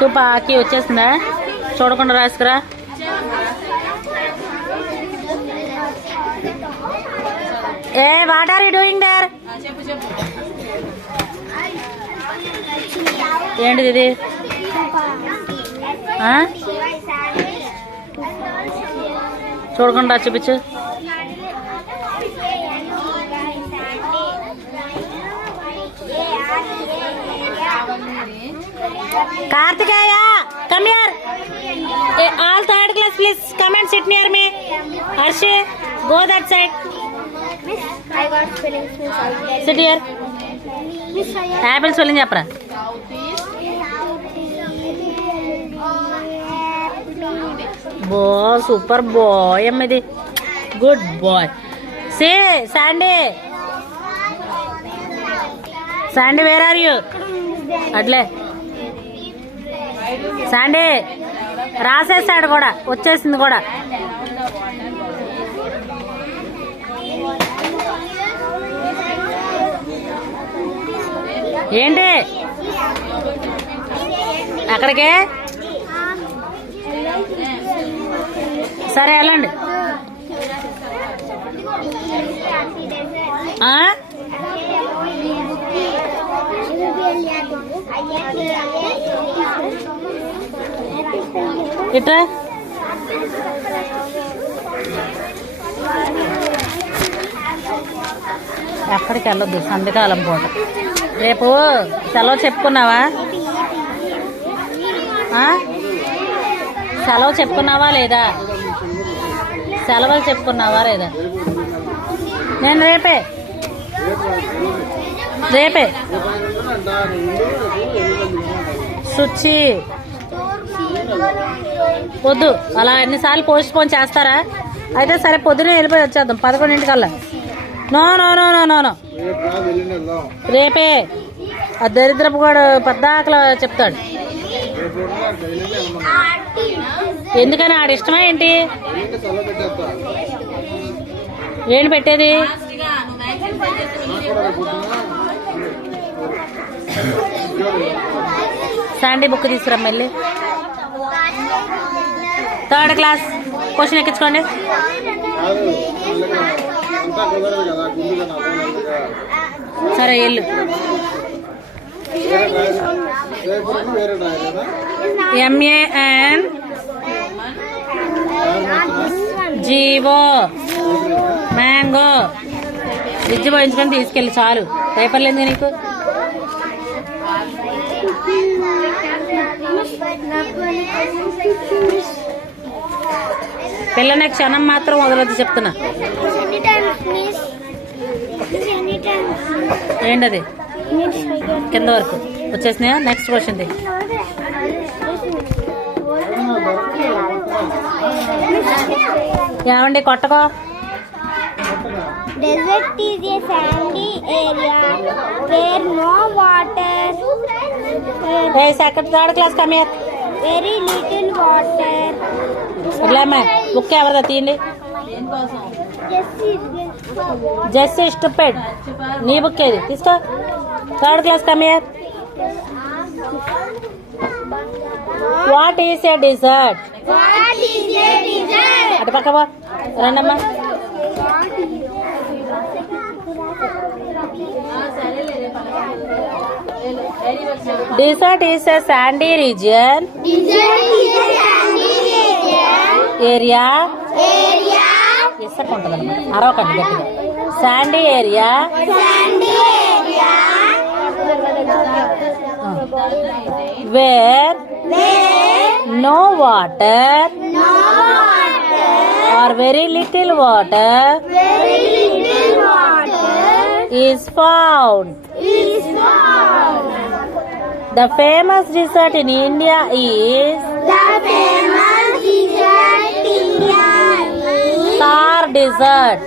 తుపాకి వచ్చేసిందా? చూడకుండా రాసుకురా. ఏ what are you doing there? ఏంటిది ఇది? చూడకుండా చూపించు. Karthikeya, come here. All third class please come and sit near me. Arshi, go that side. Miss, I got spelling mistakes. Sit here. Miss, Apple spelling చెప్పరా. బో సూపర్ బాయ్ అమ్మది. Good boy. Say Sandy. Sandy where are you? అట్లే Sandy రాసేసాడు కూడా, వచ్చేసింది కూడా. ఏంటి అక్కడికే? సరే వెళ్ళండి. ఇట్రా. ఎక్కడికి వెళ్ళొద్దు సంధ్యకాలం పూట. రేపు సెలవు చెప్పుకున్నావా? సెలవు చెప్పుకున్నావా లేదా? సెలవులు చెప్పుకున్నావా లేదా? నేను రేపే సుచి వద్దు, అలా ఎన్నిసార్లు పోస్ట్ పోన్ చేస్తారా? అయితే సరే పొద్దునే వెళ్ళిపోయి వచ్చేద్దాం 11 no no no no no no రేపే. ఆ దరిద్రపు కూడా పద్దాకలా చెప్తాడు. ఎందుకని ఆడ ఇష్టమా ఏంటి? ఏంటి పెట్టేది? శాండీ బుక్ తీసుకురమ్మ వెళ్ళి. థర్డ్ క్లాస్ క్వశ్చన్ ఎక్కించుకోండి. సరే వెళ్ళు. MAN జీవో మ్యాంగో ఫ్రిడ్జ్ పోయించుకొని తీసుకెళ్ళి చాలు. పేపర్లు ఎందుకు నీకు? పిల్లని క్షణం మాత్రం వదలొద్దు చెప్తున్నా. ఏంటది? కింద వరకు వచ్చేసినాయా? Next question. ఏమండి కొట్టకో. Desert is a sandy area where no water. Hey, second third class come here. Very little water. ఇలామే బుక్ ఎవరిదా తీయండి. Jessie stupid. నీ బుక్ ఏది? తీసుకో. Third class come here. What is a desert? అటు పక్క పో. రండమ్మా. Desert is a sandy region. Area. ఇసుక ఉంటుంది అనమాట. అరవకండి గట్టిగా. Sandy area. Where no water or very little water is found. The famous desert in India is Thar desert.